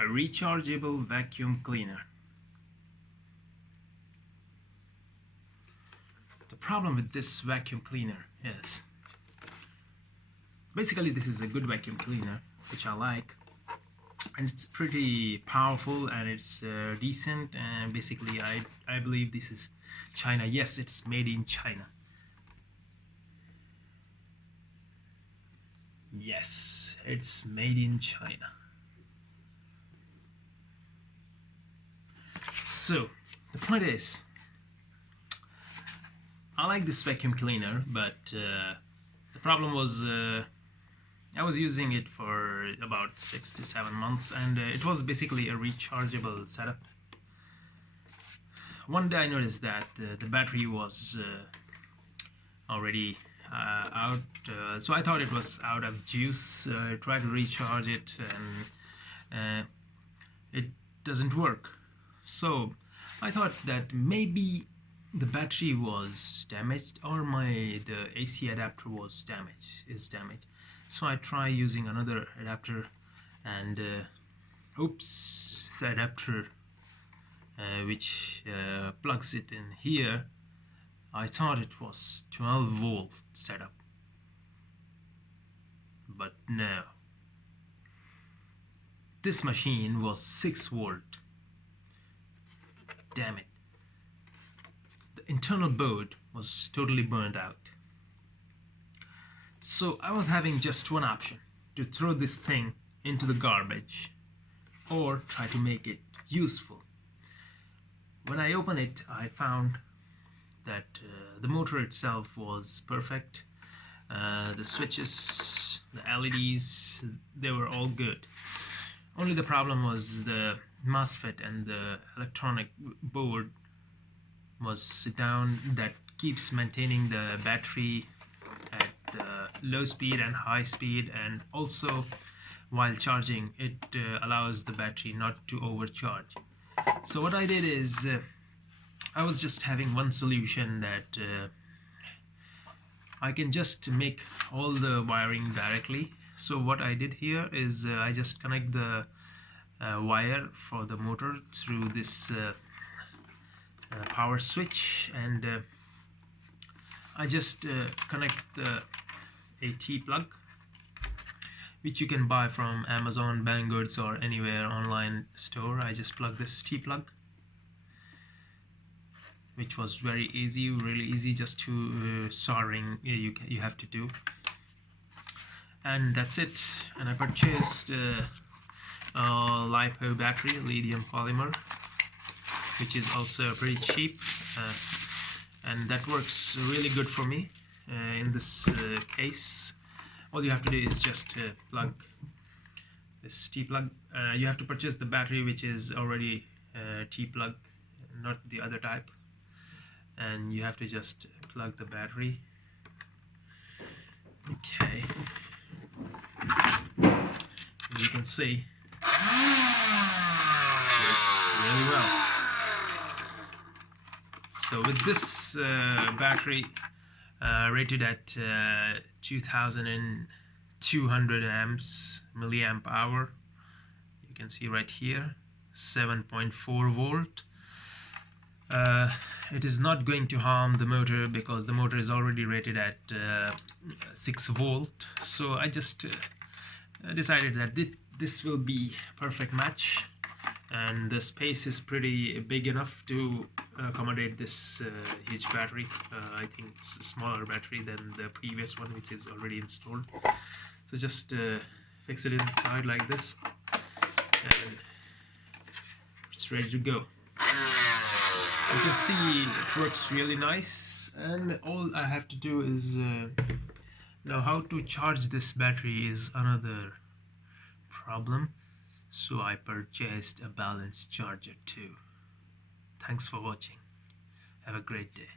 a rechargeable vacuum cleaner. The problem with this vacuum cleaner is, basically this is a good vacuum cleaner which I like, and it's pretty powerful and it's decent, and basically I believe this is China. Yes, it's made in China. Yes, it's made in China. So the point is, I like this vacuum cleaner, but the problem was I was using it for about 6 to 7 months, and it was basically a rechargeable setup. One day I noticed that the battery was already out, so I thought it was out of juice. I tried to recharge it, and it doesn't work. So I thought that maybe the battery was damaged, or the AC adapter was damaged. So I try using another adapter, and oops, the adapter which plugs it in here, I thought it was 12-volt setup, but no, this machine was 6-volt. Damn it. The internal board was totally burned out. So I was having just one option: to throw this thing into the garbage or try to make it useful. When I opened it, I found that the motor itself was perfect. The switches, the LEDs, they were all good. Only the problem was the MOSFET and the electronic board was down, that keeps maintaining the battery at low speed and high speed, and also while charging it allows the battery not to overcharge. So what I did is I was just having one solution, that I can just make all the wiring directly. So what I did here is I just connect the wire for the motor through this power switch, and I just connect a T-plug, which you can buy from Amazon, Banggood, or anywhere online store. I just plug this T-plug, which was very easy, really easy, just to soldering you have to do, and that's it. And I purchased a LiPo battery, lithium polymer, which is also pretty cheap, and that works really good for me in this case. All you have to do is just plug this T-plug. You have to purchase the battery which is already T-plug, not the other type, and you have to just plug the battery. Okay, as you can see, works really well. So with this battery rated at 2200 milliamp hour, you can see right here, 7.4 volt. It is not going to harm the motor because the motor is already rated at 6 volt. So I just decided that this will be perfect match, and the space is pretty big enough to accommodate this huge battery. I think it's a smaller battery than the previous one which is already installed. So just fix it inside like this, and it's ready to go. You can see it works really nice, and all I have to do is now how to charge this battery is another problem. So I purchased a balanced charger too. Thanks for watching. Have a great day.